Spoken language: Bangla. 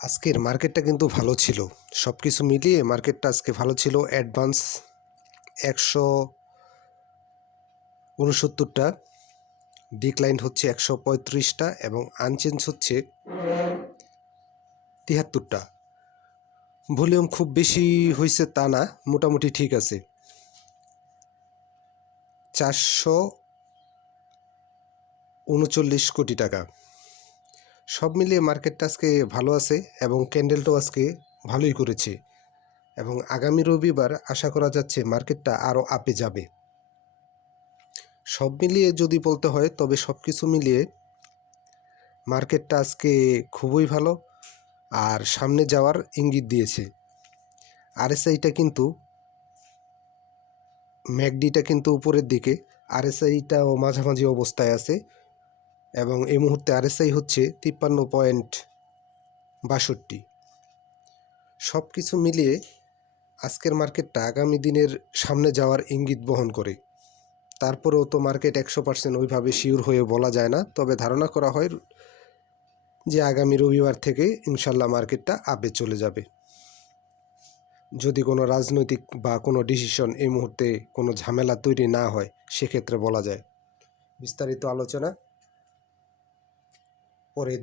আজকের মার্কেটটা কিন্তু ভালো ছিল। সব কিছু মিলিয়ে মার্কেটটা আজকে ভালো ছিল। অ্যাডভান্স 169টা, ডিক্লাইন হচ্ছে 135টা এবং আনচেঞ্জ হচ্ছে 73টা। ভলিউম খুব বেশি হয়েছে তা না, মোটামুটি ঠিক আছে। 439 কোটি টাকা। সব মিলিয়ে মার্কেটটা আজকে ভালো আছে এবং ক্যান্ডেলটাও আজকে ভালোই করেছে এবং আগামী রবিবার আশা করা যাচ্ছে মার্কেটটা আরও আপে যাবে। সব মিলিয়ে যদি বলতে হয় তবে সব কিছু মিলিয়ে মার্কেটটা আজকে খুবই ভালো আর সামনে যাওয়ার ইঙ্গিত দিয়েছে। আরএসআইটা কিন্তু ম্যাকডিটা কিন্তু উপরের দিকে, আরএসআইটাও মাঝামাঝি অবস্থায় আছে এবং এই মুহূর্তে আরএসআই হচ্ছে 53.62। সব কিছু মিলিয়ে আজকের মার্কেটটা আগামী দিনের সামনে যাওয়ার ইঙ্গিত বহন করে। তারপরেও তো মার্কেট 100% ওইভাবে শিওর হয়ে বলা যায় না, তবে ধারণা করা হয় যে আগামী রবিবার থেকে ইনশাল্লাহ মার্কেটটা আপে চলে যাবে, যদি কোনো রাজনৈতিক বা কোনো ডিসিশন এই মুহূর্তে কোনো ঝামেলা তৈরি না হয়, সেক্ষেত্রে বলা যায়। বিস্তারিত আলোচনা পরে।